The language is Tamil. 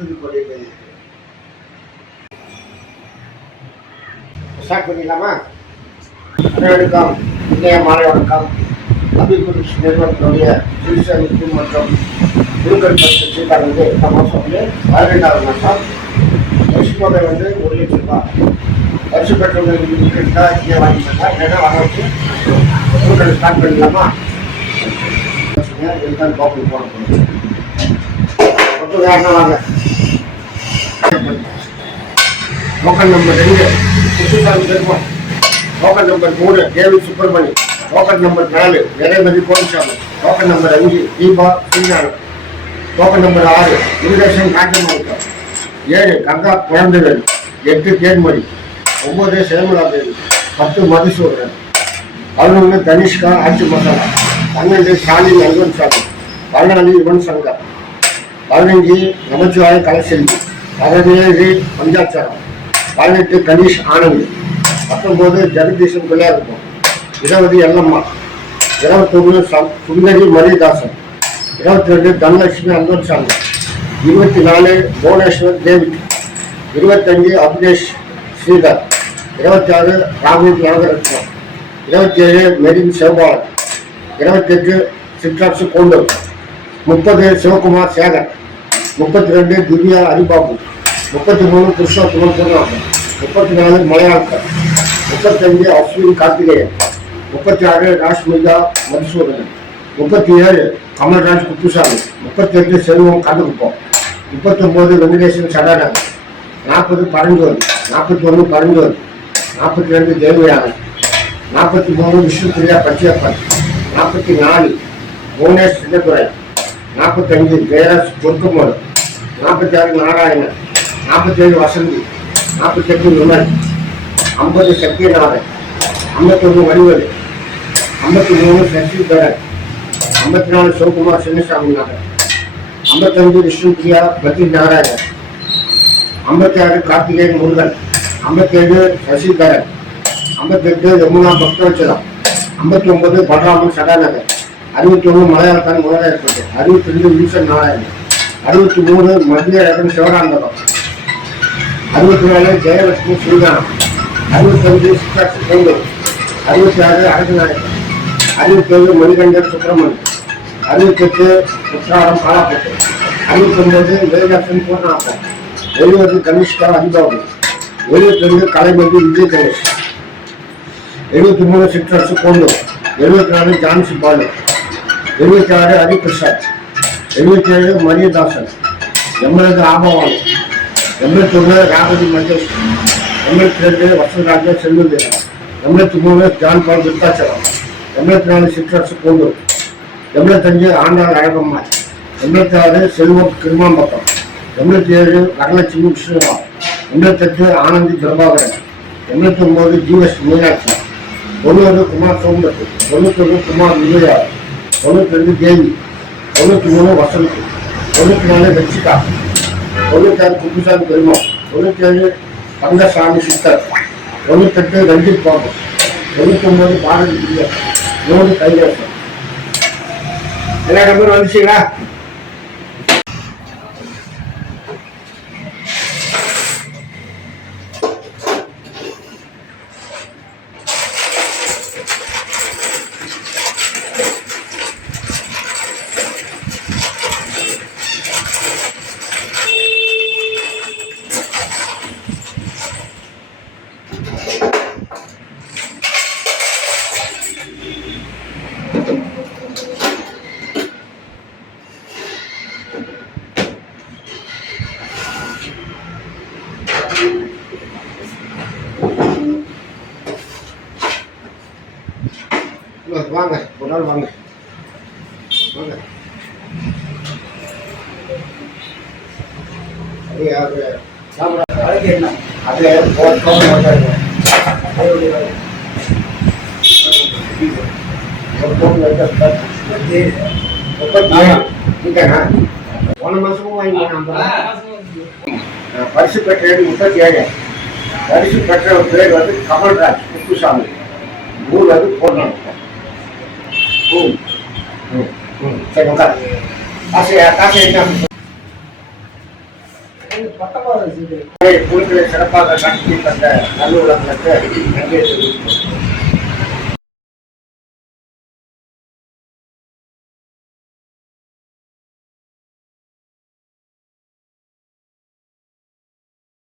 அடுத்தது கொள்ளையில் ஸ்டார்ட் பண்ணிடலாமா? அனைவருக்கும் இன்றைய மாலை வணக்கம். அபிகுருஷ் நிறுவனத்தினுடைய சிறுசேமிப்பு மற்றும் குழுக்கள் பயிற்சி சீட்டாக வந்து இந்த மாதம் 12வது மாதம் வருஷ தொகை வந்து ₹1,00,000. வருஷ பெற்றவங்களுக்கு இருக்கா இங்கே வாங்கிட்டாங்க. இல்லைன்னா வர வச்சு குழுக்கள் ஸ்டார்ட் பண்ணிடலாமா? இதுதான் கோப்பை போட போகிறோம். மொத்தம் வேறு வாங்க. Token number 2 Kuppusamy Perumal, token number 3 David Subramani, token number 4 Niraimathi Govisamy, token number 5 Deepa Srinathan, token number 6 Murugesan Kanjamanikkam, 7 Ganga குழந்தைகள், 8 தேன்மொழி, 9 சேமலா தேவி, 10 மதுசூதரன், 11 தனிஷ்கா ஆட்சி மசாலா, 12 ஸ்டாலின் அல்வன் சாமி, 14 யுவன் சங்கர், 15 நமச்சிவாய கலைசெல்வி, 17 பஞ்சாட்சரம், 18 கணேஷ் ஆனந்த், 19 ஜெகதீசன் பிள்ளையாருக்கும், 20 எல்லம்மா, 21 சுந்தரி மரியதாசன், 22 தனலட்சுமி அன்பன்சாமி, 24 புவனேஸ்வர் டேவிட், 25 அபினேஷ் ஸ்ரீதர், 26 ராகுல் நாகரத்னம், 27 மெரின் சிவபாலன், 28 சிட்ராட்சு கோண்டூர், 30 சிவகுமார் சேகர், 32 திவ்யா ஹரிபாபு, 33 புருஷோத்தமன் பூர்ணாசன், 34 மலையாளக்கர், 35 அஸ்வின் கார்த்திகேயன், 36 ராஷ்மிகா மதுசூதனன், 37 கமல்ராஜ் குப்புசாமி, 38 செல்வம் காட்டுக்குப்பம், 39 வெங்கடேசன் சடாநகர், 40 பரஞ்சோதி, 41 பரஞ்சோதி, 42 தேவயானன், 43 விஷ்ணுபிரியா பச்சையப்பன், 44 புவனேஷ் சின்னதுரை, 45 ஜெயராஜ் பொற்குமோடு, 46 நாராயணன், 47 வசந்தி, 48 விமல், 50 சத்யநாதன், 51 வடிவல், 53 சசிதரன், 54 சிவகுமார் சின்னசாமி நகர், 55 விஷ்ணுபிரியா பத்ரி நாராயணன், 56 கார்த்திகேயன் முருகன், 57 சசிதரன், 58 யமுனா பக்தவச்சலம், 59 பலராமன் சடாநகர், 61 மலையாளத்தான் முதலாயிரப்பட்டு, 62 வில்சன் நாராயணன், 63 மத்திய ரகன் சிவகாந்தகம், 64 ஜெயலட்சுமி ஸ்ரீகாந்த், 65 சிட்ராட்சி கோண்டூர், 66 அரசநாயகன், 67 மணிகண்டன் சுப்பிரமணியன், 68 உற்றாரம் காலாப்பட்டு, 69 வேதாசன் பூர்ணாசன், 70 கனிஷ்கா ஹரிபாபு, 72 கலைமதி விஜய் கணேஷ், 73 சிட்ராட்சி கோண்டூர், 74 ஜான்சி பாலு, 76 ஹரிபிரசாத், 77 மரியதாசன், 80 ஆபவான், 81 ராகவி மகேஷ், 82 வசந்தராஜ செல்வதேவன், 83 ஜான் பால் விருத்தாச்சலம், 84 சிட்ராட்சி கோண்டூர், 85 ஆண்டாள் அழகம்மா, 86 செல்வம் கிருமாம்பக்கம், 87 வரலட்சுமி விஷ்ணுவா, 88 ஆனந்தி பிரபாகரன், 89 ஜிஎஸ் மீனாட்சி, 90 குமார் சோம்பத்து, 91 குமார் விஜயா, 92 தேவி, 93 வசந்த், 94 ரட்சிகா, 96 குப்புசாமி பெருமாள், 97 கந்தசாமி சித்தர், 98 ரஞ்சித் பாபு, 99 பாரதி பிரியா, 100 கைலாசம். எல்லா நம்பரும் வந்துச்சுங்களா? வாங்க ஒரு நாள் வாங்க வாங்க. அது சாப்பிட அழகு என்ன அது போன மாசமும் வாங்கி பரிசு பெற்ற 37. பரிசு பெற்ற பேர் வந்து கமல்ராஜ் குப்புசாமி, ஊர் வந்து போடணும். சரி உட்கார். காசு காசு என்ன 19 குழுக்களை சிறப்பாக நடத்தி தந்த நல்லுள்ளங்களுக்கு நன்றி தெரிவிக்கிறோம்.